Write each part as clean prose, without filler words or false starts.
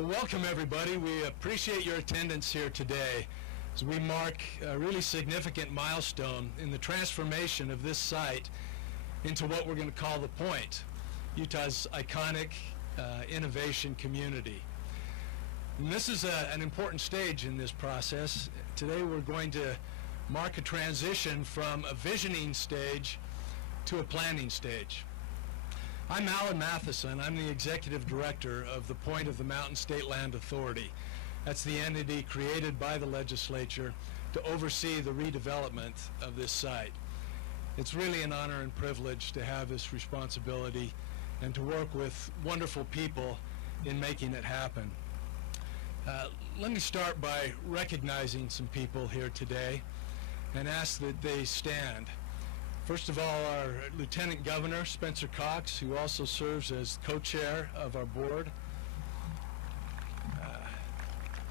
Well, welcome everybody. We appreciate your attendance here today as we mark a really significant milestone in the transformation of this site into what we're going to call the Point, Utah's iconic innovation community. And this is an important stage in this process. Today we're going to mark a transition from a visioning stage to a planning stage. I'm Alan Matheson. I'm the Executive Director of the Point of the Mountain State Land Authority. That's the entity created by the legislature to oversee the redevelopment of this site. It's really an honor and privilege to have this responsibility and to work with wonderful people in making it happen. Let me start by recognizing some people here today and ask that they stand. First of all, our Lieutenant Governor, Spencer Cox, who also serves as co-chair of our board.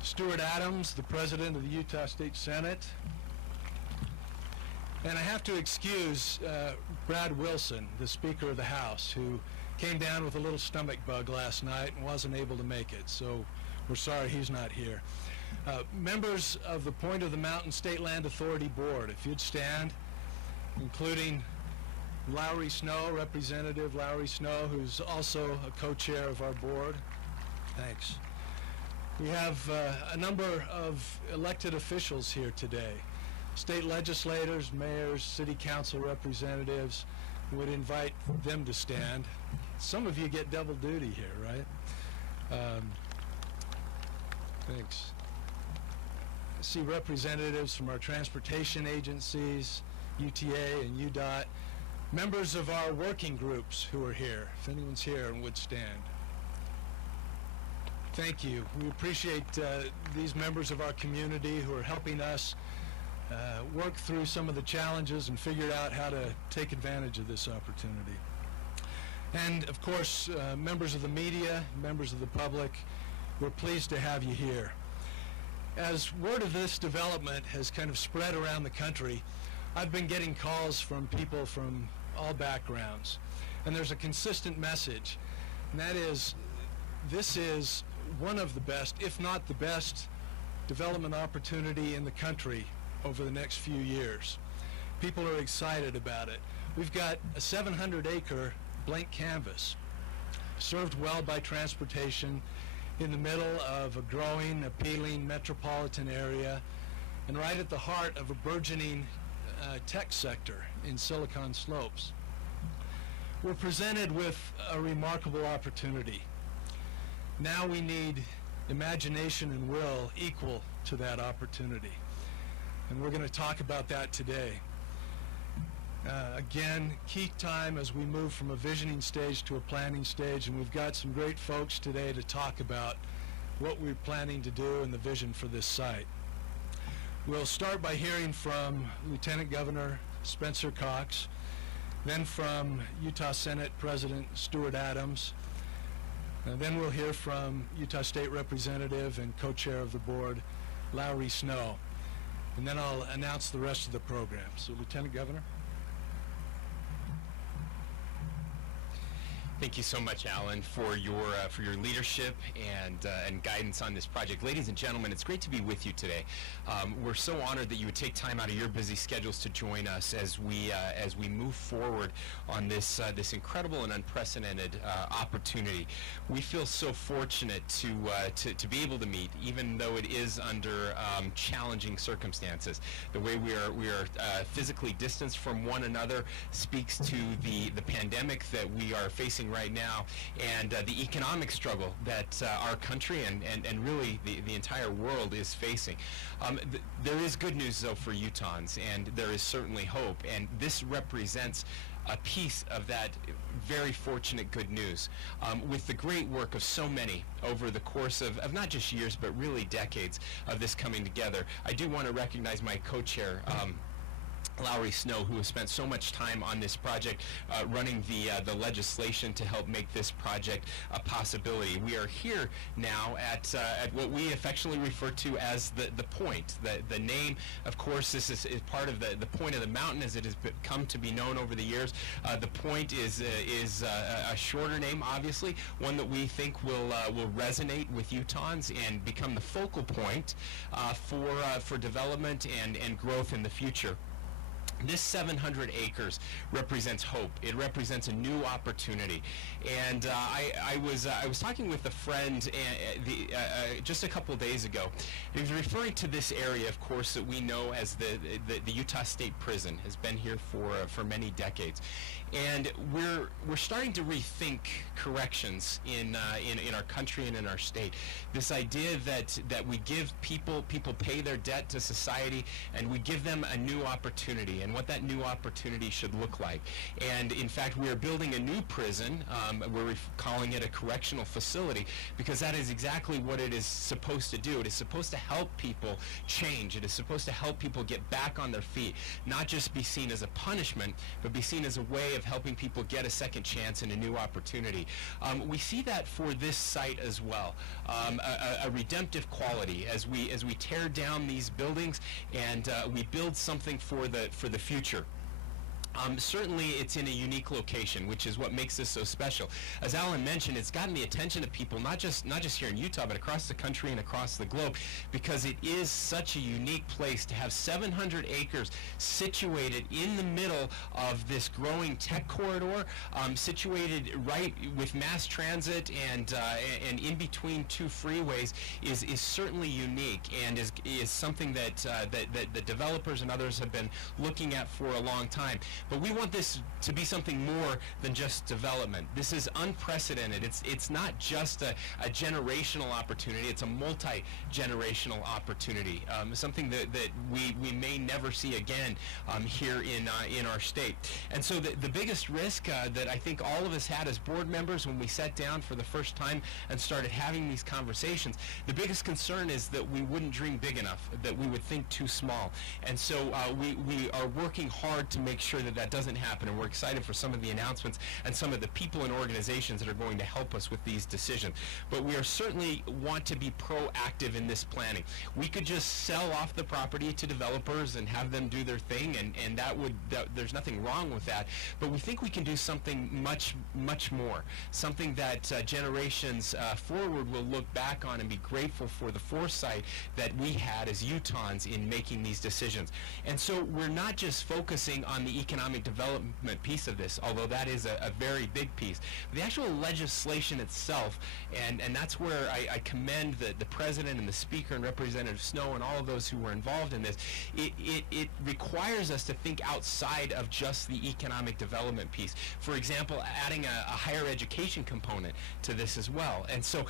Stuart Adams, the President of the Utah State Senate. And I have to excuse Brad Wilson, the Speaker of the House, who came down with a little stomach bug last night and wasn't able to make it. So we're sorry he's not here. Members of the Point of the Mountain State Land Authority Board, if you'd stand, including Lowry Snow, Representative Lowry Snow, who's also a co-chair of our board. Thanks. We have a number of elected officials here today. State legislators, mayors, city council representatives. Would invite them to stand. Some of you get double duty here, right? Thanks. I see representatives from our transportation agencies, UTA and UDOT, members of our working groups who are here, if anyone's here and would stand. Thank you. We appreciate these members of our community who are helping us work through some of the challenges and figure out how to take advantage of this opportunity. And of course, members of the media, members of the public, we're pleased to have you here. As word of this development has kind of spread around the country, I've been getting calls from people from all backgrounds, and there's a consistent message, and that is, this is one of the best, if not the best, development opportunity in the country over the next few years. People are excited about it. We've got a 700-acre blank canvas, served well by transportation, in the middle of a growing, appealing metropolitan area, and right at the heart of a burgeoning tech sector in Silicon Slopes. We're presented with a remarkable opportunity. Now we need imagination and will equal to that opportunity. And we're going to talk about that today. Again, key time as we move from a visioning stage to a planning stage, and we've got some great folks today to talk about what we're planning to do and the vision for this site. We'll start by hearing from Lieutenant Governor Spencer Cox, then from Utah Senate President Stuart Adams, and then we'll hear from Utah State Representative and co-chair of the board, Lowry Snow. And then I'll announce the rest of the program. So, Lieutenant Governor. Thank you so much, Alan, for your leadership and guidance on this project. Ladies and gentlemen, it's great to be with you today. We're so honored that you would take time out of your busy schedules to join us as we move forward on this incredible and unprecedented opportunity. We feel so fortunate to be able to meet, even though it is under challenging circumstances. The way we are physically distanced from one another speaks to the pandemic that we are facing right now, and the economic struggle that our country and really the entire world is facing. There is good news, though, for Utahns, and there is certainly hope, and this represents a piece of that very fortunate good news. With the great work of so many over the course of not just years, but really decades of this coming together, I do want to recognize my co-chair, Lowry Snow, who has spent so much time on this project, running the legislation to help make this project a possibility. We are here now at what we affectionately refer to as the point. The name, of course, this is part of the point of the mountain as it has come to be known over the years. The point is a shorter name, obviously, one that we think will resonate with Utahns and become the focal point for development and growth in the future. This 700 acres represents hope. It represents a new opportunity. And I was talking with a friend just a couple of days ago. He was referring to this area, of course, that we know as the Utah State Prison. Has been here for many decades. And we're starting to rethink corrections in our country and in our state. This idea that we give people pay their debt to society, and we give them a new opportunity, and what that new opportunity should look like. And in fact, we are building a new prison. We're calling it a correctional facility because that is exactly what it is supposed to do. It is supposed to help people change. It is supposed to help people get back on their feet, not just be seen as a punishment, but be seen as a way of helping people get a second chance and a new opportunity. We see that for this site as well, a redemptive quality as we tear down these buildings and we build something for the future. Certainly it's in a unique location, which is what makes this so special. As Alan mentioned, it's gotten the attention of people, not just here in Utah, but across the country and across the globe, because it is such a unique place to have 700 acres situated in the middle of this growing tech corridor, situated right with mass transit and in between two freeways is certainly unique and is something that the developers and others have been looking at for a long time. But we want this to be something more than just development. This is unprecedented. It's not just a generational opportunity. It's a multi-generational opportunity, something that we may never see again here in our state. And so the biggest risk that I think all of us had as board members when we sat down for the first time and started having these conversations, the biggest concern is that we wouldn't dream big enough, that we would think too small. And so we are working hard to make sure that doesn't happen, and we're excited for some of the announcements and some of the people and organizations that are going to help us with these decisions. But we are certainly want to be proactive in this planning. We could just sell off the property to developers and have them do their thing, and there's nothing wrong with that. But we think we can do something much more, something that generations forward will look back on and be grateful for the foresight that we had as Utahns in making these decisions. And so we're not just focusing on the economic development piece of this, although that is a very big piece. The actual legislation itself, and that's where I commend the President and the Speaker and Representative Snow and all of those who were involved in this. It requires us to think outside of just the economic development piece. For example, adding a higher education component to this as well. And so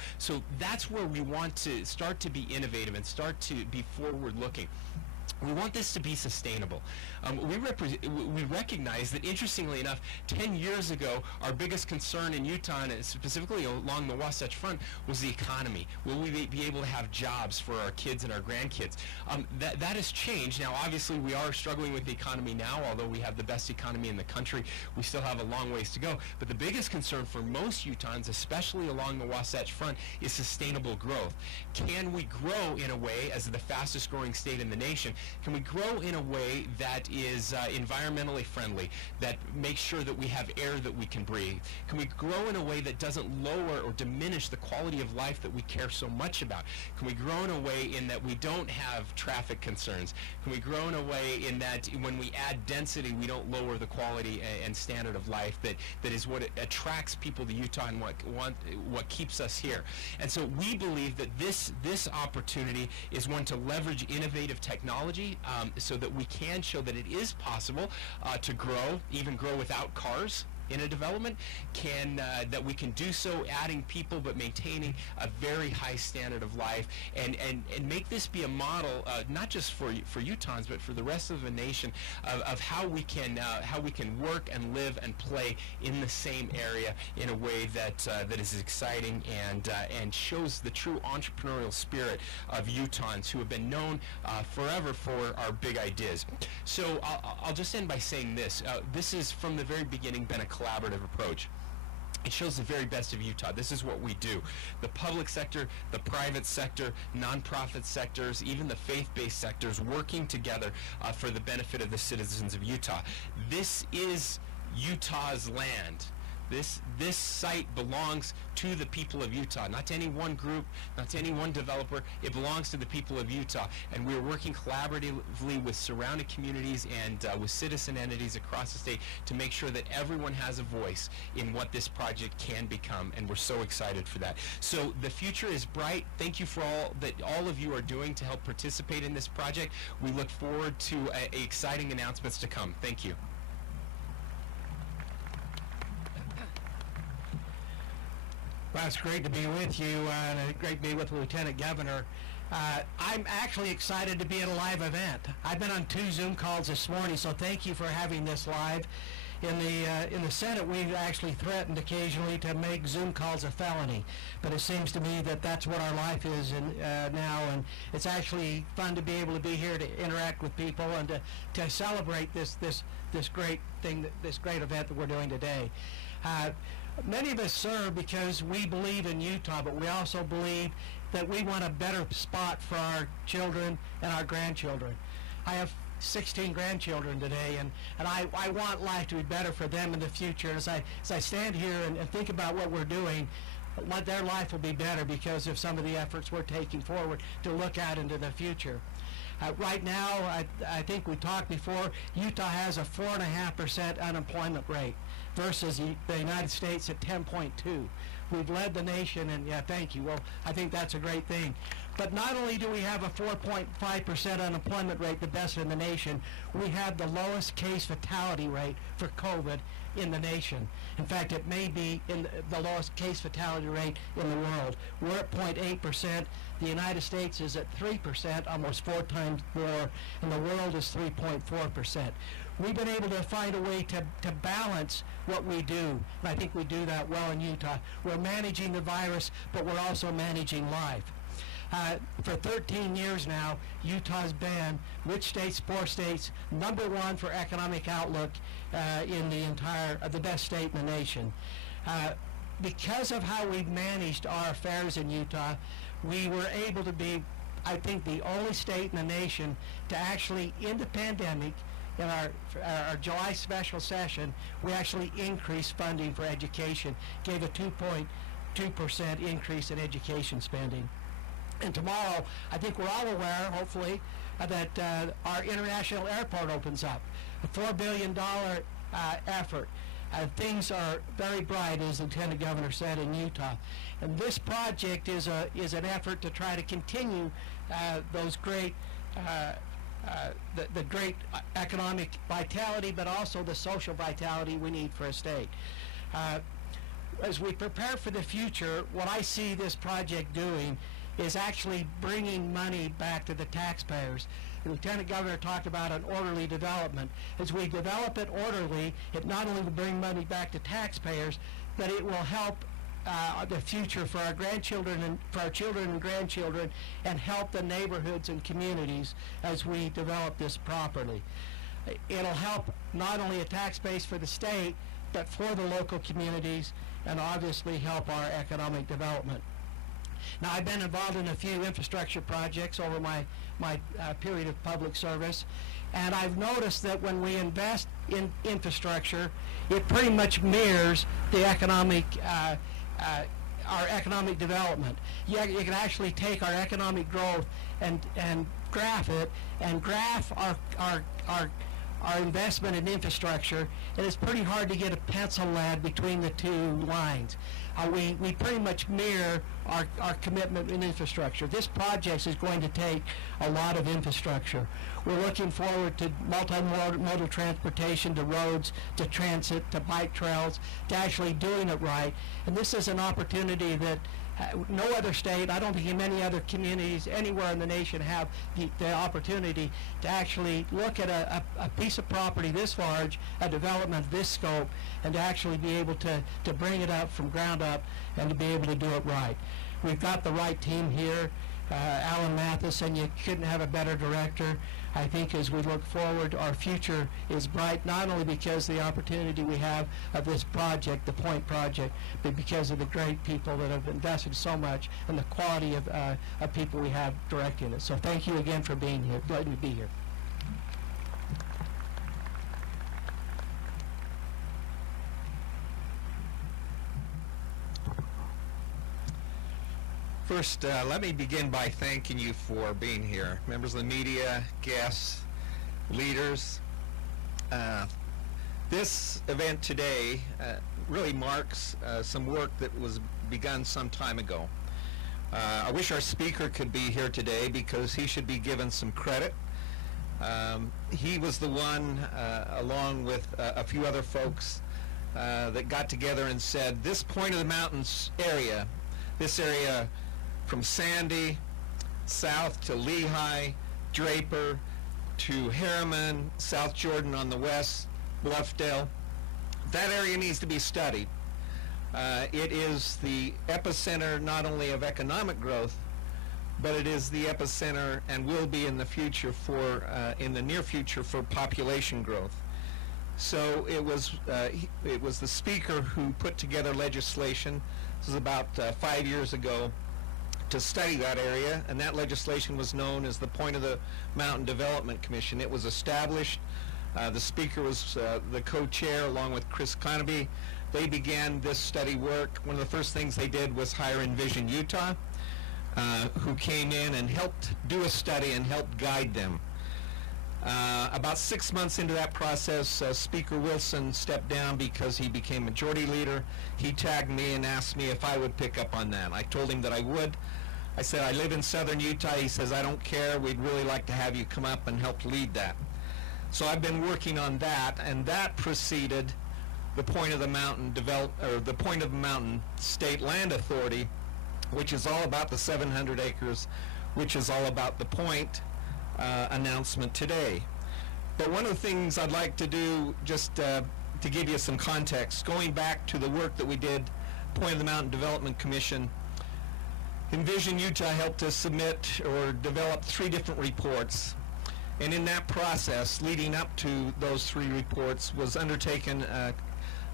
that's where we want to start to be innovative and start to be forward-looking. We want this to be sustainable. We recognize that, interestingly enough, 10 years ago, our biggest concern in Utah, and specifically along the Wasatch Front, was the economy. Will we be able to have jobs for our kids and our grandkids? That has changed. Now, obviously, we are struggling with the economy now, although we have the best economy in the country. We still have a long ways to go. But the biggest concern for most Utahns, especially along the Wasatch Front, is sustainable growth. Can we grow in a way, as the fastest growing state in the nation, can we grow in a way that is environmentally friendly, that makes sure that we have air that we can breathe? Can we grow in a way that doesn't lower or diminish the quality of life that we care so much about? Can we grow in a way in that we don't have traffic concerns? Can we grow in a way in that when we add density, we don't lower the quality and standard of life that is what attracts people to Utah and what keeps us here? And so we believe that this opportunity is one to leverage innovative technology so that we can show that it is possible to grow, even grow without cars. in a development that we can do so adding people but maintaining a very high standard of life, and make this be a model not just for Utahns but for the rest of the nation of how we can work and live and play in the same area in a way that is exciting and shows the true entrepreneurial spirit of Utahns who have been known forever for our big ideas. So I'll just end by saying this. This has from the very beginning been a collaborative approach. It shows the very best of Utah. This is what we do. The public sector, the private sector, nonprofit sectors, even the faith-based sectors working together for the benefit of the citizens of Utah. This is Utah's land. This site belongs to the people of Utah, not to any one group, not to any one developer. It belongs to the people of Utah, and we're working collaboratively with surrounding communities and with citizen entities across the state to make sure that everyone has a voice in what this project can become, and we're so excited for that. So the future is bright. Thank you for all that all of you are doing to help participate in this project. We look forward to exciting announcements to come. Thank you. Well, it's great to be with you, and great to be with the Lieutenant Governor. I'm actually excited to be at a live event. I've been on 2 Zoom calls this morning, so thank you for having this live. In the Senate, we've actually threatened occasionally to make Zoom calls a felony, but it seems to me that that's what our life is now, and it's actually fun to be able to be here to interact with people and to celebrate this great thing, this great event that we're doing today. Many of us serve because we believe in Utah, but we also believe that we want a better spot for our children and our grandchildren. I have 16 grandchildren today, and I want life to be better for them in the future. As I stand here and think about what we're doing, their life will be better because of some of the efforts we're taking forward to look out into the future. Right now, I think we talked before, Utah has a 4.5% unemployment rate versus the United States at 10.2. We've led the nation, and yeah, thank you. Well, I think that's a great thing. But not only do we have a 4.5% unemployment rate, the best in the nation, we have the lowest case fatality rate for COVID in the nation. In fact, it may be in the lowest case fatality rate in the world. We're at 0.8%. The United States is at 3%, almost 4 times more, and the world is 3.4%. We've been able to find a way to balance what we do, and I think we do that well in Utah. We're managing the virus, but we're also managing life. For 13 years now, Utah's been, rich states, poor states, #1 for economic outlook in the the best state in the nation. Because of how we've managed our affairs in Utah, we were able to be, I think, the only state in the nation to actually, in the pandemic, in our July special session, we actually increased funding for education, gave a 2.2% increase in education spending. And tomorrow, I think we're all aware, hopefully, that our international airport opens up, a $4 billion effort. Things are very bright, as the Lieutenant Governor said, in Utah. And this project is an effort to try to continue those great the great economic vitality, but also the social vitality we need for a state. As we prepare for the future, what I see this project doing is actually bringing money back to the taxpayers. The Lieutenant Governor talked about an orderly development. As we develop it orderly, it not only will bring money back to taxpayers, but it will help the future for our grandchildren and for our children and grandchildren, and help the neighborhoods and communities as we develop this properly. It'll help not only a tax base for the state, but for the local communities, and obviously help our economic development. Now, I've been involved in a few infrastructure projects over my period of public service, and I've noticed that when we invest in infrastructure, it pretty much mirrors the economic our economic development. You can actually take our economic growth and graph it, and graph our investment in infrastructure, and it's pretty hard to get a pencil lead between the two lines. we pretty much mirror our commitment in infrastructure. This project is going to take a lot of infrastructure. We're looking forward to multimodal transportation, to roads, to transit, to bike trails, to actually doing it right. And this is an opportunity that no other state, I don't think many other communities anywhere in the nation have the opportunity to actually look at a piece of property this large, a development of this scope, and to actually be able to bring it up from ground up and to be able to do it right. We've got the right team here. Alan Matheson, you couldn't have a better director. I think as we look forward, our future is bright, not only because of the opportunity we have of this project, the Point Project, but because of the great people that have invested so much and the quality of people we have directing it. So thank you again for being here, letting me be here. First, let me begin by thanking you for being here. Members of the media, guests, leaders. This event today really marks some work that was begun some time ago. I wish our speaker could be here today because he should be given some credit. He was the one, along with a few other folks, that got together and said, this Point of the Mountains area, this area from Sandy south to Lehigh, Draper to Harriman, South Jordan on the west, Bluffdale, that area needs to be studied. It is the epicenter not only of economic growth, but it is the epicenter and will be in the future for, in the near future, for population growth. So it was the speaker who put together legislation. This was about 5 years ago, to study that area, and that legislation was known as the Point of the Mountain Development Commission. It was established. The speaker was the co-chair along with Chris Conaby. They began this study work. One of the first things they did was hire Envision Utah, who came in and helped do a study and helped guide them. About 6 months into that process, Speaker Wilson stepped down because he became majority leader. He tagged me and asked me if I would pick up on that. I told him that I would. I said, I live in southern Utah. He says, I don't care. We'd really like to have you come up and help lead that. So I've been working on that, and that preceded the Point of the Mountain the Point of the Mountain State Land Authority, which is all about the 700 acres, which is all about the Point announcement today. But one of the things I'd like to do, just to give you some context, going back to the work that we did, Point of the Mountain Development Commission, Envision Utah helped us submit or develop 3 different reports. And in that process, leading up to those 3 reports, was undertaken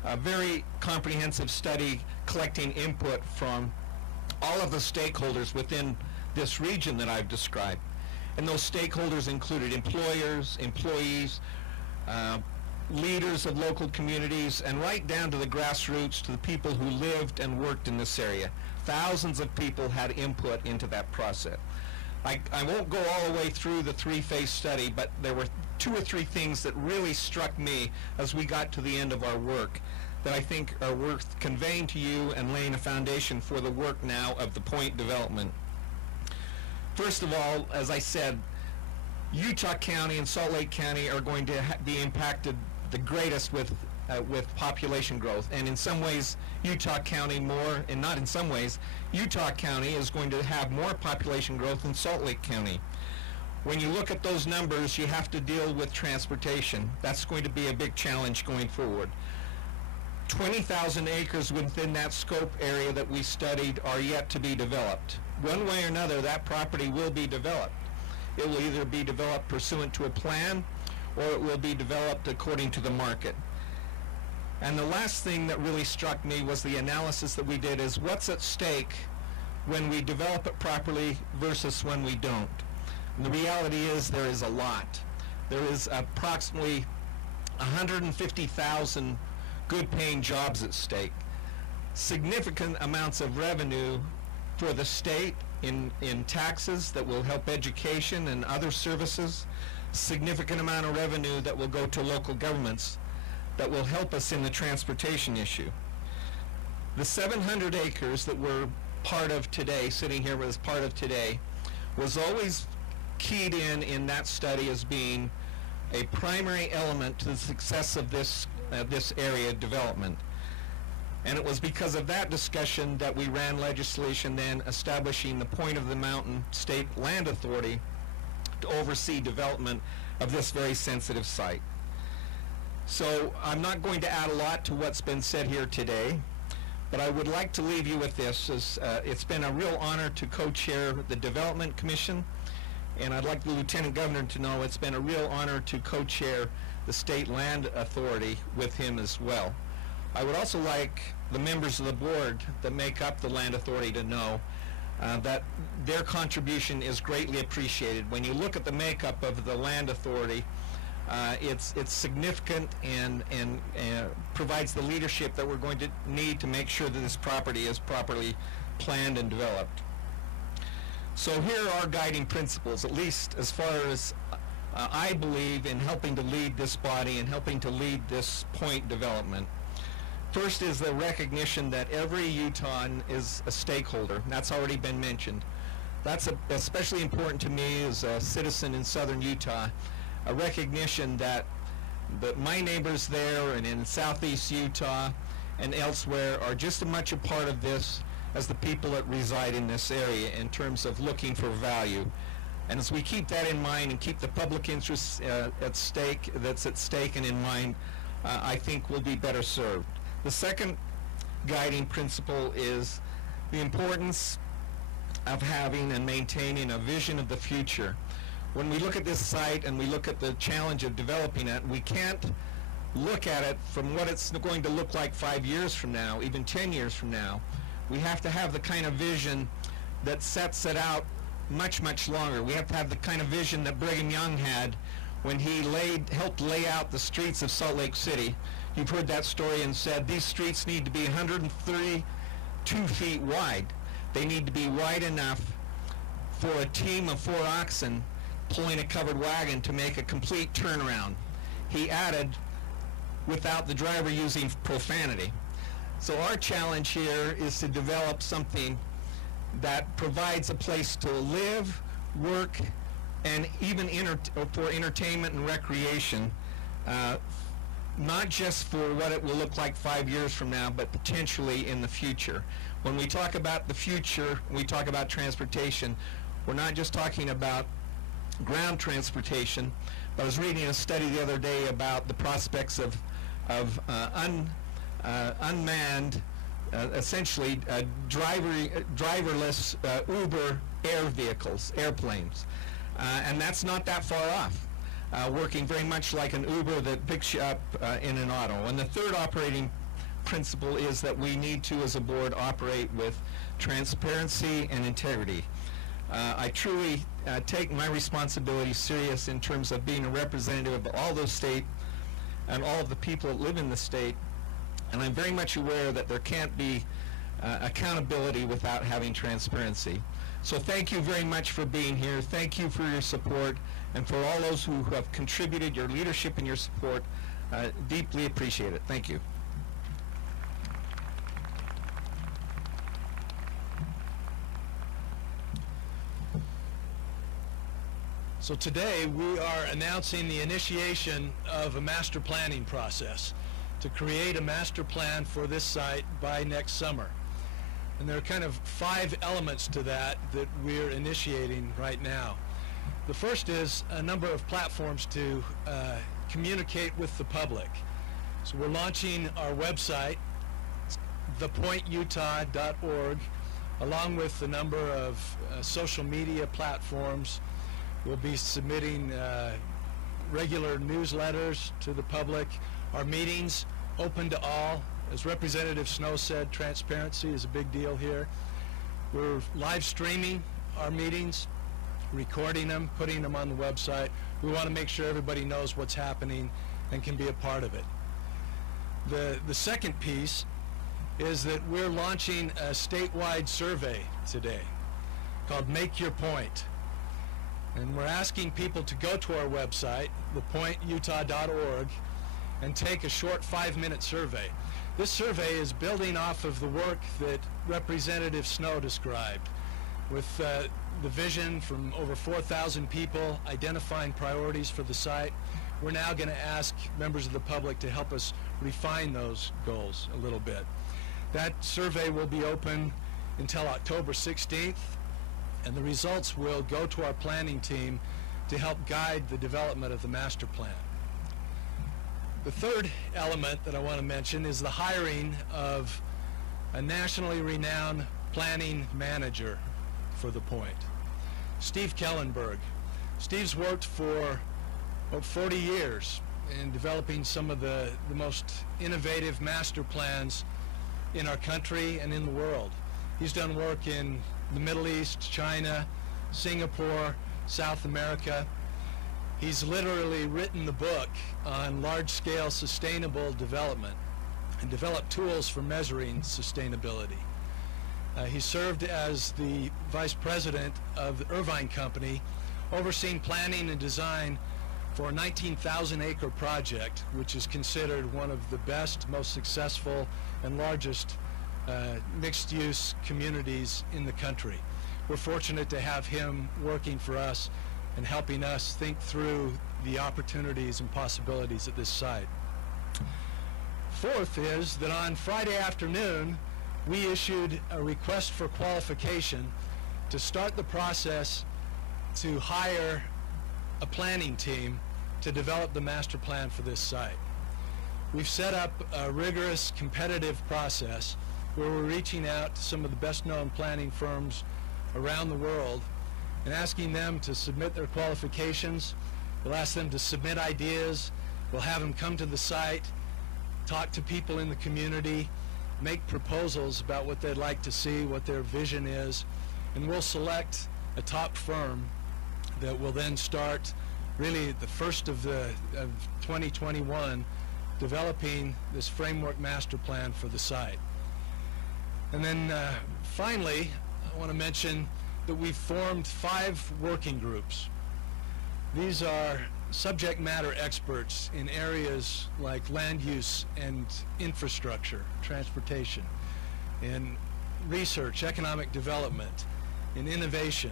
a very comprehensive study collecting input from all of the stakeholders within this region that I've described. And those stakeholders included employers, employees, leaders of local communities, and right down to the grassroots, to the people who lived and worked in this area. Thousands of people had input into that process. I won't go all the way through the 3-phase study, but there were 2 or 3 things that really struck me as we got to the end of our work that I think are worth conveying to you and laying a foundation for the work now of the Point development. First of all, as I said, Utah County and Salt Lake County are going to be impacted the greatest with population growth, and in some ways Utah County more, and not in some ways, Utah County is going to have more population growth than Salt Lake County. When you look at those numbers, you have to deal with transportation. That's going to be a big challenge going forward. 20,000 acres within that scope area that we studied are yet to be developed. One way or another, that property will be developed. It will either be developed pursuant to a plan, or it will be developed according to the market. And the last thing that really struck me was the analysis that we did is what's at stake when we develop it properly versus when we don't. And the reality is there is a lot. There is approximately 150,000 good-paying jobs at stake, significant amounts of revenue for the state in taxes that will help education and other services, significant amount of revenue that will go to local governments that will help us in the transportation issue. The 700 acres that we're part of today, sitting here as part of today, was always keyed in that study as being a primary element to the success of this area development. And it was because of that discussion that we ran legislation then establishing the Point of the Mountain State Land Authority to oversee development of this very sensitive site. So I'm not going to add a lot to what's been said here today, but I would like to leave you with this. It's been a real honor to co-chair the Development Commission, and I'd like the Lieutenant Governor to know it's been a real honor to co-chair the State Land Authority with him as well. I would also like the members of the board that make up the Land Authority to know that their contribution is greatly appreciated. When you look at the makeup of the Land Authority, it's significant and provides the leadership that we're going to need to make sure that this property is properly planned and developed. So here are our guiding principles, at least as far as I believe in helping to lead this body and helping to lead this point development. First is the recognition that every Utahn is a stakeholder. That's already been mentioned. That's especially important to me as a citizen in southern Utah, a recognition that my neighbors there and in southeast Utah and elsewhere are just as much a part of this as the people that reside in this area in terms of looking for value. And as we keep that in mind and keep the public interests at stake and in mind, I think we'll be better served. The second guiding principle is the importance of having and maintaining a vision of the future. When we look at this site and we look at the challenge of developing it, we can't look at it from what it's going to look like 5 years from now, even 10 years from now. We have to have the kind of vision that sets it out much, much longer. We have to have the kind of vision that Brigham Young had when he helped lay out the streets of Salt Lake City. You've heard that story and said these streets need to be 132 feet wide. They need to be wide enough for a team of 4 oxen pulling a covered wagon to make a complete turnaround. He added, without the driver using profanity. So our challenge here is to develop something that provides a place to live, work, and even for entertainment and recreation, not just for what it will look like 5 years from now, but potentially in the future. When we talk about the future, we talk about transportation, we're not just talking about ground transportation, but I was reading a study the other day about the prospects of unmanned, essentially driverless Uber air vehicles, airplanes. And that's not that far off, working very much like an Uber that picks you up in an auto. And the third operating principle is that we need to, as a board, operate with transparency and integrity. I truly take my responsibility serious in terms of being a representative of all the state and all of the people that live in the state, and I'm very much aware that there can't be accountability without having transparency. So thank you very much for being here. Thank you for your support, and for all those who have contributed your leadership and your support, deeply appreciate it. Thank you. So today we are announcing the initiation of a master planning process to create a master plan for this site by next summer. And there are kind of 5 elements to that we're initiating right now. The first is a number of platforms to communicate with the public. So we're launching our website, thepointutah.org, along with a number of social media platforms. We'll be submitting regular newsletters to the public. Our meetings open to all. As Representative Snow said, transparency is a big deal here. We're live streaming our meetings, recording them, putting them on the website. We want to make sure everybody knows what's happening and can be a part of it. The second piece is that we're launching a statewide survey today called Make Your Point. And we're asking people to go to our website, thepointutah.org, and take a short 5-minute survey. This survey is building off of the work that Representative Snow described, with the vision from over 4,000 people identifying priorities for the site. We're now going to ask members of the public to help us refine those goals a little bit. That survey will be open until October 16th, and the results will go to our planning team to help guide the development of the master plan. The third element that I want to mention is the hiring of a nationally renowned planning manager for the point, Steve Kellenberg. Steve's worked for about 40 years in developing some of the most innovative master plans in our country and in the world. He's done work in the Middle East, China, Singapore, South America. He's literally written the book on large-scale sustainable development and developed tools for measuring sustainability. He served as the vice president of the Irvine Company, overseeing planning and design for a 19,000-acre project, which is considered one of the best, most successful, and largest mixed-use communities in the country. We're fortunate to have him working for us and helping us think through the opportunities and possibilities at this site. Fourth is that on Friday afternoon, we issued a request for qualification to start the process to hire a planning team to develop the master plan for this site. We've set up a rigorous competitive process where we're reaching out to some of the best-known planning firms around the world and asking them to submit their qualifications. We'll ask them to submit ideas. We'll have them come to the site, talk to people in the community, make proposals about what they'd like to see, what their vision is, and we'll select a top firm that will then start really the first of 2021 developing this framework master plan for the site. And then finally, I want to mention that we've formed 5 working groups. These are subject matter experts in areas like land use and infrastructure, transportation, in research, economic development, in innovation,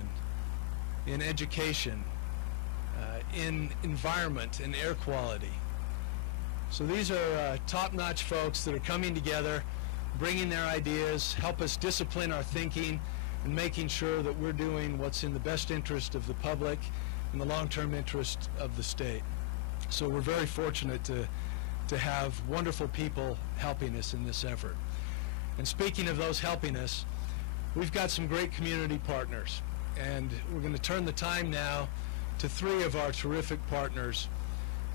in education, in environment and air quality. So these are top-notch folks that are coming together, bringing their ideas, help us discipline our thinking, and making sure that we're doing what's in the best interest of the public and the long-term interest of the state. So we're very fortunate to have wonderful people helping us in this effort. And speaking of those helping us, we've got some great community partners, and we're going to turn the time now to 3 of our terrific partners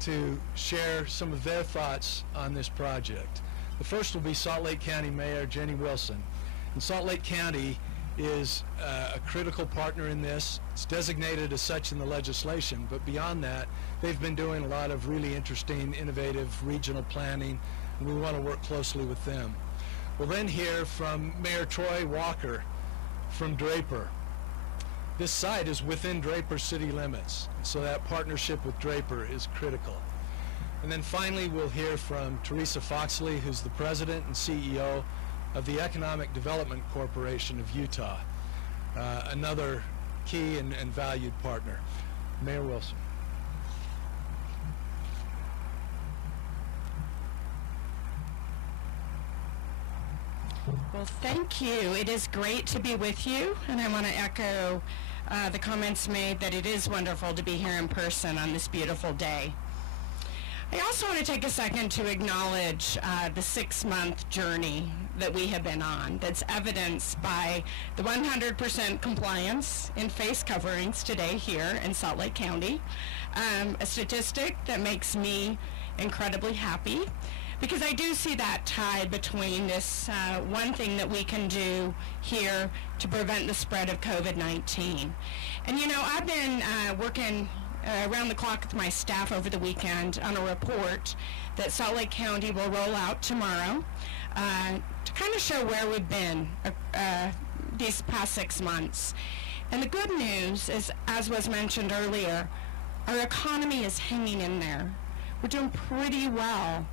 to share some of their thoughts on this project. The first will be Salt Lake County Mayor Jenny Wilson. And Salt Lake County is a critical partner in this. It's designated as such in the legislation, but beyond that, they've been doing a lot of really interesting, innovative regional planning, and we want to work closely with them. We'll then hear from Mayor Troy Walker from Draper. This site is within Draper city limits, so that partnership with Draper is critical. And then finally, we'll hear from Teresa Foxley, who's the president and CEO of the Economic Development Corporation of Utah, another key and valued partner. Mayor Wilson. Well, thank you. It is great to be with you, and I want to echo the comments made that it is wonderful to be here in person on this beautiful day. I also want to take a second to acknowledge the 6-month journey that we have been on, that's evidenced by the 100% compliance in face coverings today here in Salt Lake County, a statistic that makes me incredibly happy, because I do see that tie between this one thing that we can do here to prevent the spread of COVID-19. And you know, I've been working around the clock with my staff over the weekend on a report that Salt Lake County will roll out tomorrow to kind of show where we've been these past 6 months. And the good news is, as was mentioned earlier, our economy is hanging in there. We're doing pretty well.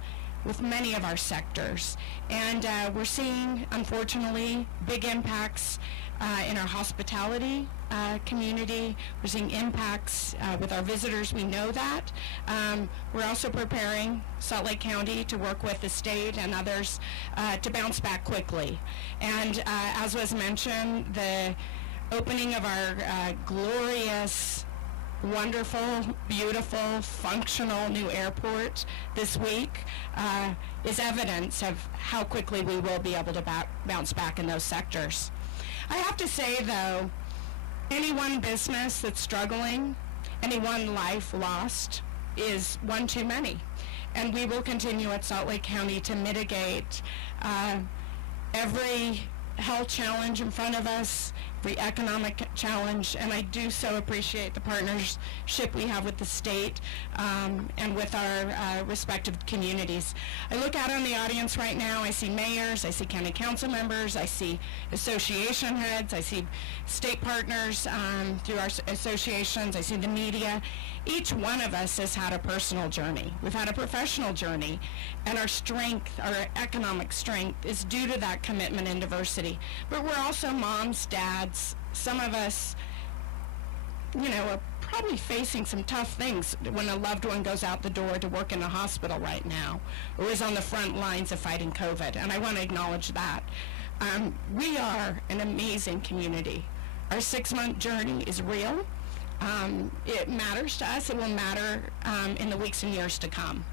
with many of our sectors. And we're seeing, unfortunately, big impacts in our hospitality community. We're seeing impacts with our visitors. We know that. We're also preparing Salt Lake County to work with the state and others to bounce back quickly. And as was mentioned, the opening of our glorious, wonderful, beautiful, functional new airport this week is evidence of how quickly we will be able to bounce back in those sectors. I have to say, though, any one business that's struggling, any one life lost is one too many. And we will continue at Salt Lake County to mitigate every health challenge in front of us, every economic challenge, and I do so appreciate the partnership we have with the state and with our respective communities. I look out on the audience right now, I see mayors, I see county council members, I see association heads, I see state partners through our associations, I see the media. Each one of us has had a personal journey. We've had a professional journey, and our strength, our economic strength, is due to that commitment and diversity. But we're also moms, dads. Some of us, are probably facing some tough things when a loved one goes out the door to work in a hospital right now, or is on the front lines of fighting COVID, and I want to acknowledge that. We are an amazing community. Our 6-month journey is real. It matters to us. It will matter in the weeks and years to come.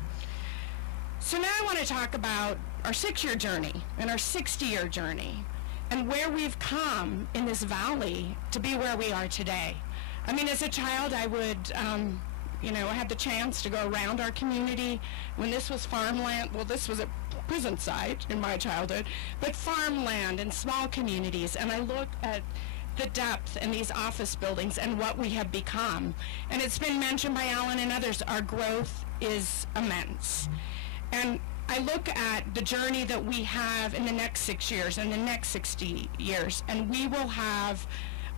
So now I want to talk about our 6-year journey and our 60-year journey and where we've come in this valley to be where we are today. I mean, as a child, I would, I had the chance to go around our community when this was farmland. Well, this was a prison site in my childhood, but farmland and small communities, and I look at the depth in these office buildings and what we have become. And it's been mentioned by Alan and others, our growth is immense. And I look at the journey that we have in the next 6 years and the next 60 years, and we will have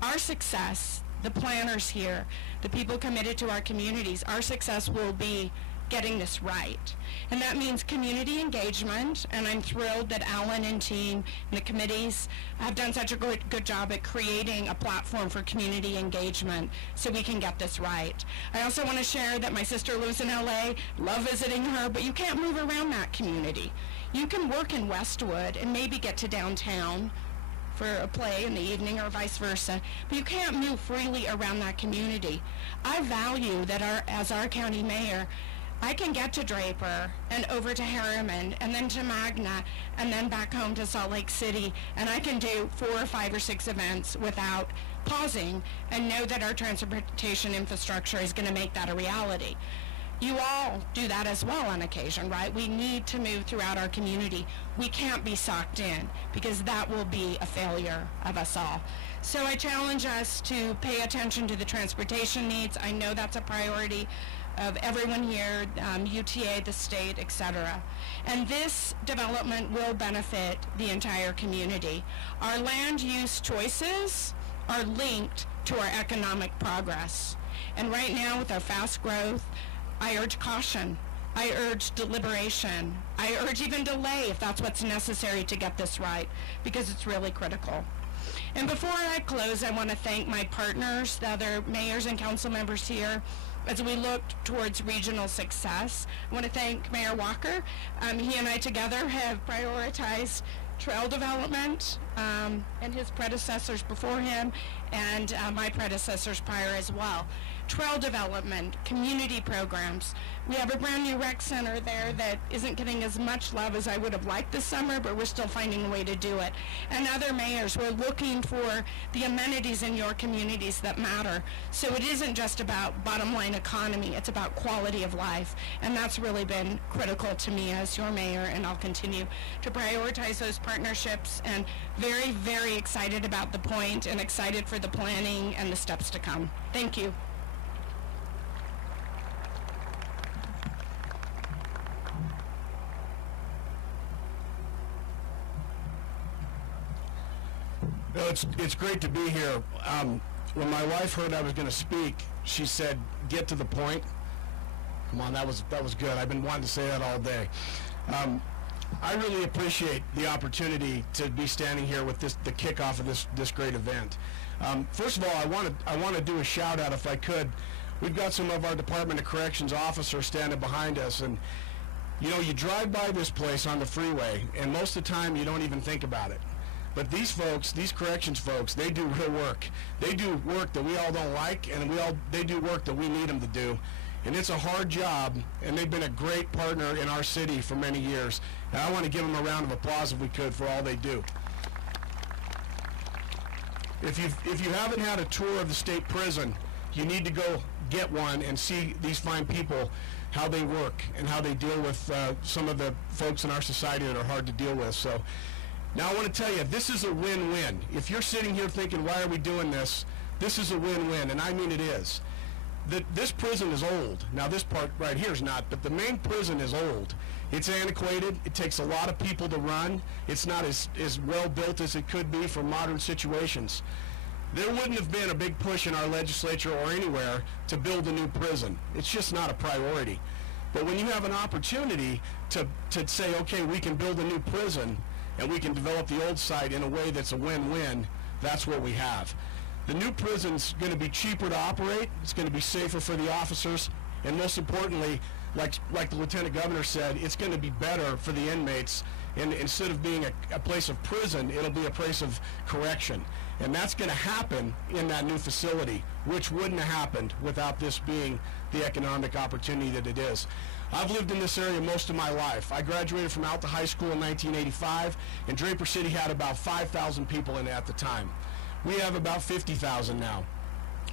our success, the planners here, the people committed to our communities, our success will be getting this right. And that means community engagement, and I'm thrilled that Alan and team and the committees have done such a good job at creating a platform for community engagement so we can get this right. I also want to share that my sister lives in LA, love visiting her, but you can't move around that community. You can work in Westwood and maybe get to downtown for a play in the evening or vice versa, but you can't move freely around that community. I value that as our county mayor, I can get to Draper and over to Harriman and then to Magna and then back home to Salt Lake City, and I can do 4 or 5 or 6 events without pausing and know that our transportation infrastructure is going to make that a reality. You all do that as well on occasion, right? We need to move throughout our community. We can't be socked in because that will be a failure of us all. So I challenge us to pay attention to the transportation needs. I know that's a priority of everyone here, UTA, the state, etc. And this development will benefit the entire community. Our land use choices are linked to our economic progress. And right now, with our fast growth, I urge caution. I urge deliberation. I urge even delay if that's what's necessary to get this right, because it's really critical. And before I close, I want to thank my partners, the other mayors and council members here, as we look towards regional success. I want to thank Mayor Walker. He and I together have prioritized trail development and his predecessors before him and my predecessors prior as well. Trail development, community programs. We have a brand new rec center there that isn't getting as much love as I would have liked this summer, but we're still finding a way to do it. And other mayors, we're looking for the amenities in your communities that matter. So it isn't just about bottom line economy, it's about quality of life. And that's really been critical to me as your mayor, and I'll continue to prioritize those partnerships, and very, very excited about the point and excited for the planning and the steps to come. Thank you. It's great to be here. When my wife heard I was going to speak, she said, "Get to the point." Come on, that was good. I've been wanting to say that all day. I really appreciate the opportunity to be standing here with the kickoff of this great event. First of all, I want to do a shout out, if I could. We've got some of our Department of Corrections officers standing behind us, and you know, you drive by this place on the freeway, and most of the time you don't even think about it. But these folks, these corrections folks, they do real work. They do work that we all don't like, and they do work that we need them to do. And it's a hard job, and they've been a great partner in our city for many years. And I want to give them a round of applause, if we could, for all they do. If you haven't had a tour of the state prison, you need to go get one and see these fine people, how they work and how they deal with some of the folks in our society that are hard to deal with. So now I want to tell you, this is a win-win. If you're sitting here thinking, why are we doing this? This is a win-win, and I mean it is. This prison is old. Now this part right here is not, but the main prison is old. It's antiquated. It takes a lot of people to run. It's not as well built as it could be for modern situations. There wouldn't have been a big push in our legislature or anywhere to build a new prison. It's just not a priority. But when you have an opportunity to say, okay, we can build a new prison and we can develop the old site in a way that's a win-win, that's what we have. The new prison's going to be cheaper to operate, it's going to be safer for the officers, and most importantly, like the Lieutenant Governor said, it's going to be better for the inmates. And instead of being a place of prison, it'll be a place of correction. And that's going to happen in that new facility, which wouldn't have happened without this being the economic opportunity that it is. I've lived in this area most of my life. I graduated from Alta High School in 1985, and Draper City had about 5,000 people in it at the time. We have about 50,000 now.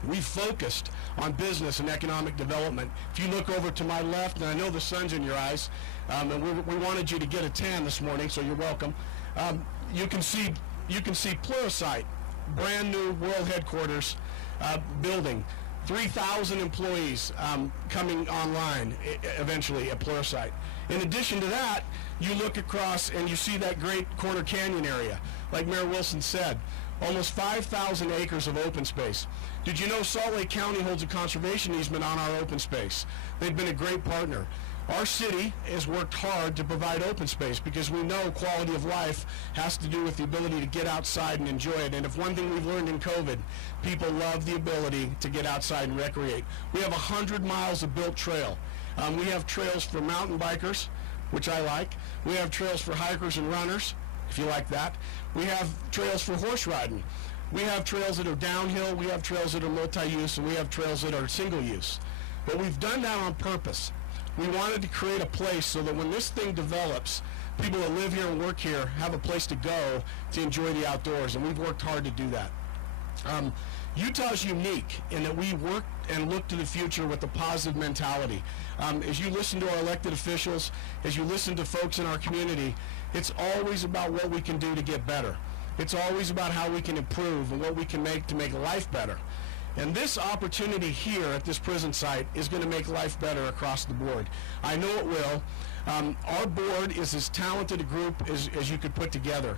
We focused on business and economic development. If you look over to my left, and I know the sun's in your eyes, and we wanted you to get a tan this morning, so you're welcome. You can see Pluralsight, brand new world headquarters building, 3,000 employees coming online eventually at Pluralsight. In addition to that, you look across and you see that great Corner Canyon area, like Mayor Wilson said. Almost 5,000 acres of open space. Did you know Salt Lake County holds a conservation easement on our open space? They've been a great partner. Our city has worked hard to provide open space because we know quality of life has to do with the ability to get outside and enjoy it. And if one thing we've learned in COVID, people love the ability to get outside and recreate. We have 100 miles of built trail. We have trails for mountain bikers, which I like. We have trails for hikers and runners, if you like that. We have trails for horse riding. We have trails that are downhill, we have trails that are multi-use, and we have trails that are single-use. But we've done that on purpose. We wanted to create a place so that when this thing develops, people that live here and work here have a place to go to enjoy the outdoors, and we've worked hard to do that. Utah's unique in that we work and look to the future with a positive mentality. As you listen to our elected officials, as you listen to folks in our community, it's always about what we can do to get better. It's always about how we can improve and what we can make to make life better. And this opportunity here at this prison site is going to make life better across the board. I know it will. Our board is as talented a group as you could put together.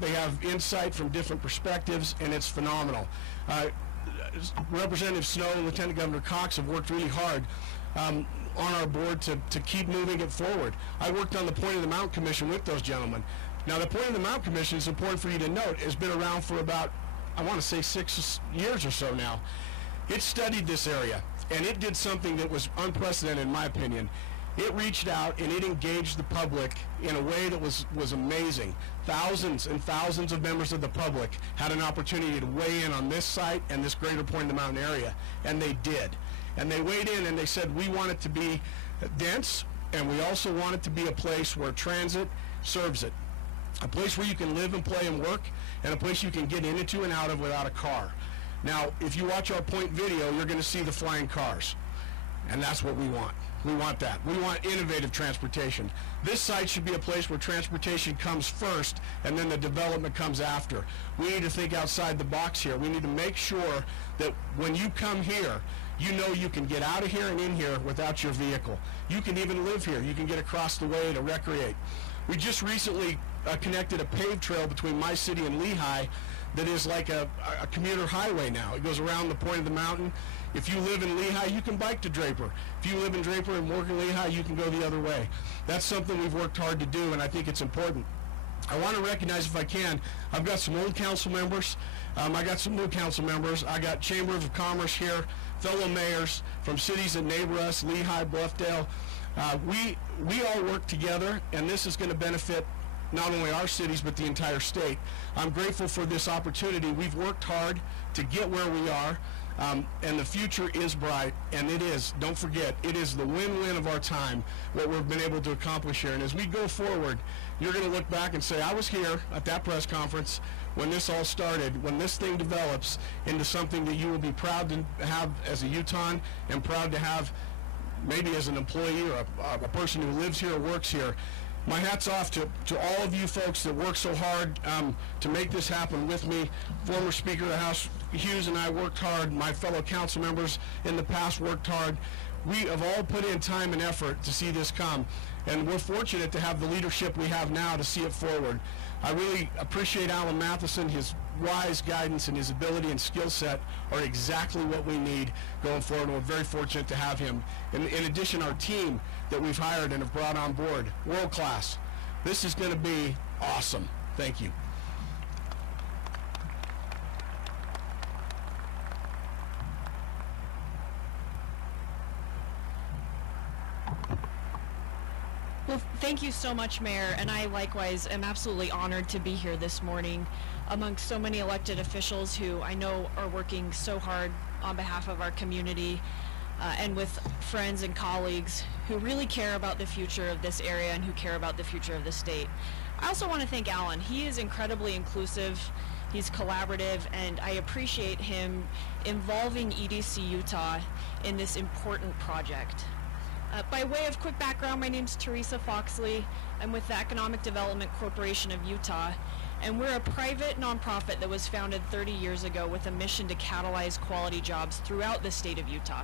They have insight from different perspectives, and it's phenomenal. Representative Snow and Lieutenant Governor Cox have worked really hard on our board to keep moving it forward. I worked on the Point of the Mountain Commission with those gentlemen. Now, the Point of the Mountain Commission, is important for you to note, has been around for about, I want to say 6 years or so now. It studied this area, and it did something that was unprecedented in my opinion. It reached out and it engaged the public in a way that was amazing. Thousands and thousands of members of the public had an opportunity to weigh in on this site and this greater Point of the Mountain area, and they did. And they weighed in and they said, we want it to be dense, and we also want it to be a place where transit serves it. A place where you can live and play and work, and a place you can get into and out of without a car. Now, if you watch our point video, you're going to see the flying cars, and that's what we want. We want that. We want innovative transportation. This site should be a place where transportation comes first, and then the development comes after. We need to think outside the box here. We need to make sure that when you come here, you know you can get out of here and in here without your vehicle. You can even live here. You can get across the way to recreate. We just recently connected a paved trail between my city and Lehigh that is like a commuter highway now. It goes around the point of the mountain. If you live in Lehigh, you can bike to Draper. If you live in Draper and work in Lehigh, you can go the other way. That's something we've worked hard to do, and I think it's important. I want to recognize, if I can, I've got some old council members. I got some new council members. I got Chambers of Commerce here, fellow mayors from cities that neighbor us, Lehigh, Bluffdale. We all work together, and this is going to benefit not only our cities, but the entire state. I'm grateful for this opportunity. We've worked hard to get where we are, and the future is bright, and it is, don't forget, it is the win-win of our time, what we've been able to accomplish here. And as we go forward, you're going to look back and say, I was here at that press conference when this all started, when this thing develops into something that you will be proud to have as a Utahn, and proud to have maybe as an employee or a person who lives here or works here. My hat's off to all of you folks that work so hard to make this happen with me. Former Speaker of the House Hughes and I worked hard. My fellow council members in the past worked hard. We have all put in time and effort to see this come, and we're fortunate to have the leadership we have now to see it forward. I really appreciate Alan Matheson. His wise guidance and his ability and skill set are exactly what we need going forward, and we're very fortunate to have him. In addition, our team that we've hired and have brought on board, world class. This is going to be awesome. Thank you. Well, thank you so much, Mayor, and I likewise am absolutely honored to be here this morning amongst so many elected officials who I know are working so hard on behalf of our community, and with friends and colleagues who really care about the future of this area and who care about the future of the state. I also want to thank Alan. He is incredibly inclusive, he's collaborative, and I appreciate him involving EDC Utah in this important project. By way of quick background, my name's Teresa Foxley. I'm with the Economic Development Corporation of Utah, and we're a private nonprofit that was founded 30 years ago with a mission to catalyze quality jobs throughout the state of Utah.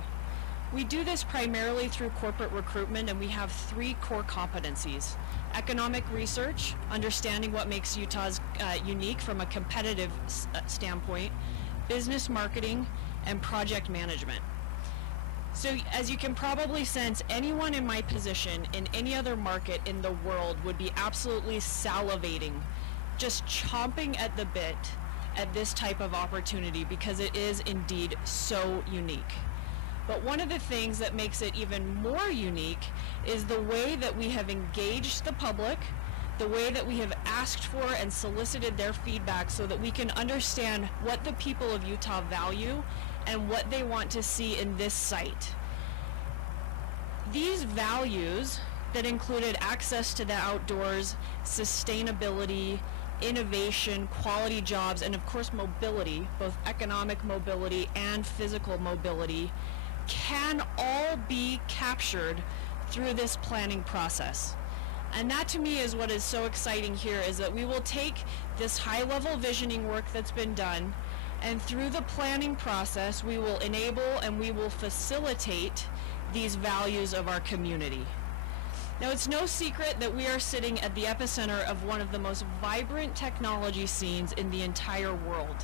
We do this primarily through corporate recruitment, and we have 3 core competencies: economic research, understanding what makes Utah's unique from a competitive standpoint, business marketing, and project management. So as you can probably sense, anyone in my position in any other market in the world would be absolutely salivating, just chomping at the bit at this type of opportunity, because it is indeed so unique. But one of the things that makes it even more unique is the way that we have engaged the public, the way that we have asked for and solicited their feedback so that we can understand what the people of Utah value and what they want to see in this site. These values that included access to the outdoors, sustainability, innovation, quality jobs, and of course mobility, both economic mobility and physical mobility, can all be captured through this planning process. And that to me is what is so exciting here, is that we will take this high-level visioning work that's been done, and through the planning process we will enable and we will facilitate these values of our community. Now, it's no secret that we are sitting at the epicenter of one of the most vibrant technology scenes in the entire world.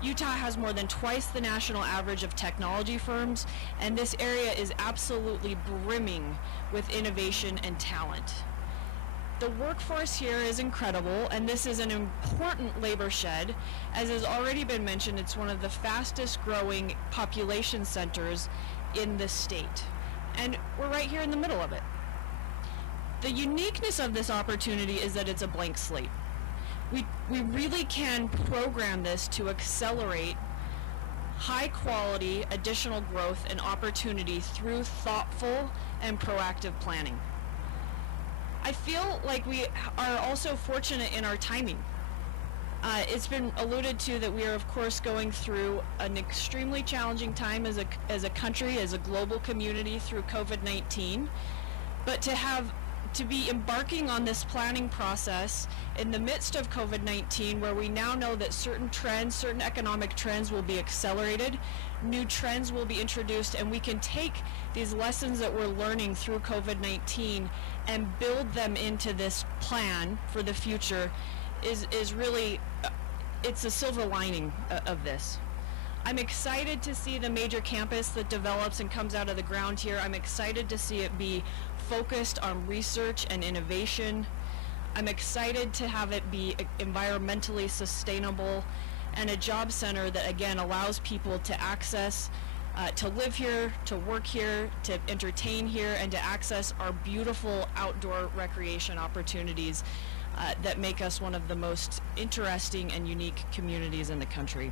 Utah has more than twice the national average of technology firms, and this area is absolutely brimming with innovation and talent. The workforce here is incredible, and this is an important labor shed. As has already been mentioned, it's one of the fastest growing population centers in the state, and we're right here in the middle of it. The uniqueness of this opportunity is that it's a blank slate. We really can program this to accelerate high quality additional growth and opportunity through thoughtful and proactive planning. I feel like we are also fortunate in our timing. It's been alluded to that we are of course going through an extremely challenging time as a country, as a global community through COVID-19, but to be embarking on this planning process in the midst of COVID-19, where we now know that certain economic trends will be accelerated, new trends will be introduced, and we can take these lessons that we're learning through COVID-19 and build them into this plan for the future is really it's a silver lining of this. I'm excited to see the major campus that develops and comes out of the ground here. I'm excited to see it be focused on research and innovation. I'm excited to have it be environmentally sustainable and a job center that, again, allows people to access, to live here, to work here, to entertain here, and to access our beautiful outdoor recreation opportunities that make us one of the most interesting and unique communities in the country.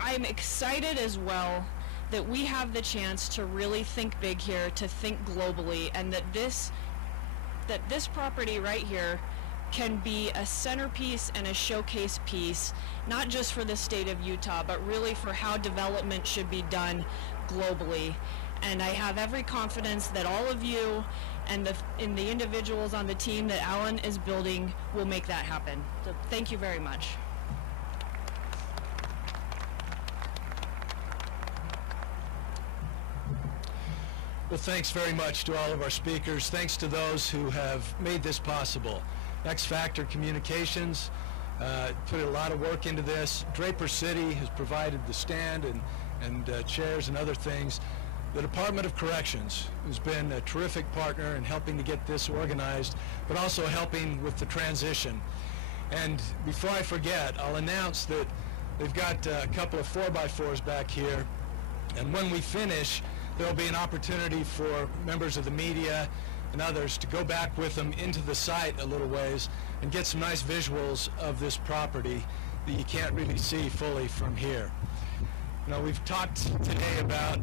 I'm excited as well that we have the chance to really think big here, to think globally, and that this property right here can be a centerpiece and a showcase piece, not just for the state of Utah, but really for how development should be done globally. And I have every confidence that all of you and the individuals on the team that Alan is building will make that happen. So thank you very much. Well, thanks very much to all of our speakers. Thanks to those who have made this possible. X Factor Communications put a lot of work into this. Draper City has provided the stand and chairs and other things. The Department of Corrections has been a terrific partner in helping to get this organized, but also helping with the transition. And before I forget, I'll announce that they've got a couple of 4x4s back here, and when we finish, there'll be an opportunity for members of the media and others to go back with them into the site a little ways and get some nice visuals of this property that you can't really see fully from here. You know, we've talked today about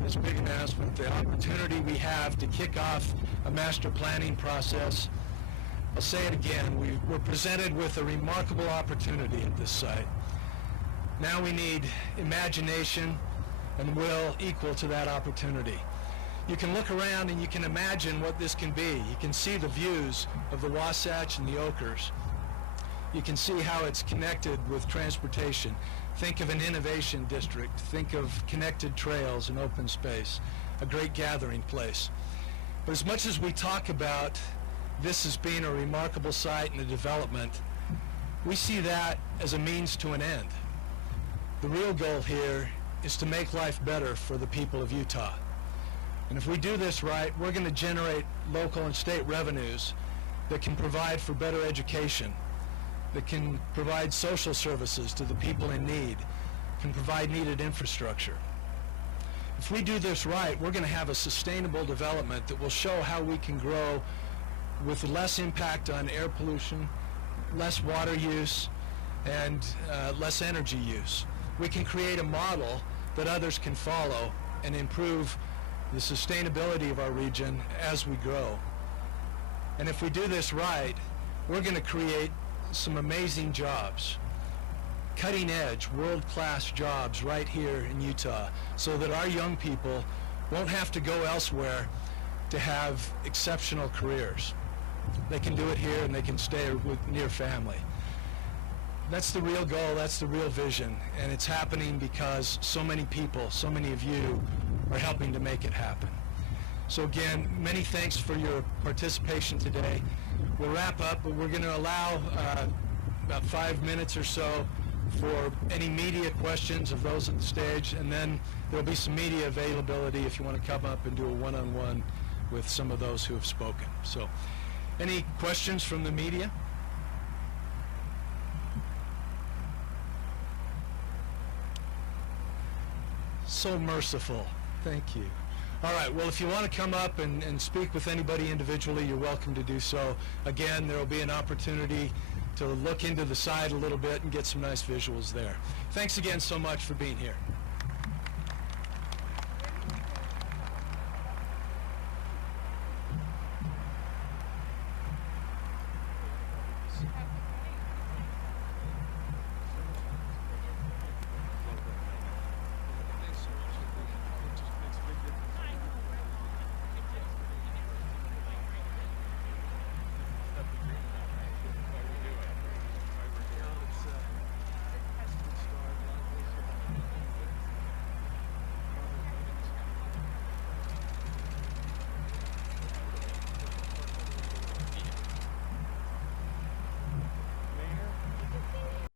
this big announcement, the opportunity we have to kick off a master planning process. I'll say it again, we're presented with a remarkable opportunity at this site. Now we need imagination and will equal to that opportunity. You can look around and you can imagine what this can be. You can see the views of the Wasatch and the Oakers. You can see how it's connected with transportation. Think of an innovation district. Think of connected trails and open space, a great gathering place. But as much as we talk about this as being a remarkable site and a development, we see that as a means to an end. The real goal here is to make life better for the people of Utah. And if we do this right, we're going to generate local and state revenues that can provide for better education, that can provide social services to the people in need, can provide needed infrastructure. If we do this right, we're going to have a sustainable development that will show how we can grow with less impact on air pollution, less water use, and less energy use. We can create a model that others can follow and improve the sustainability of our region as we grow. And if we do this right, we're going to create some amazing jobs, cutting-edge, world-class jobs right here in Utah, so that our young people won't have to go elsewhere to have exceptional careers. They can do it here and they can stay near family. That's the real goal, that's the real vision, and it's happening because so many people, so many of you are helping to make it happen. So again, many thanks for your participation today. We'll wrap up, but we're going to allow about 5 minutes or so for any media questions of those at the stage, and then there'll be some media availability if you want to come up and do a one-on-one with some of those who have spoken. So, any questions from the media? So merciful. Thank you. All right, well, if you want to come up and speak with anybody individually, you're welcome to do so. Again, there will be an opportunity to look into the site a little bit and get some nice visuals there. Thanks again so much for being here.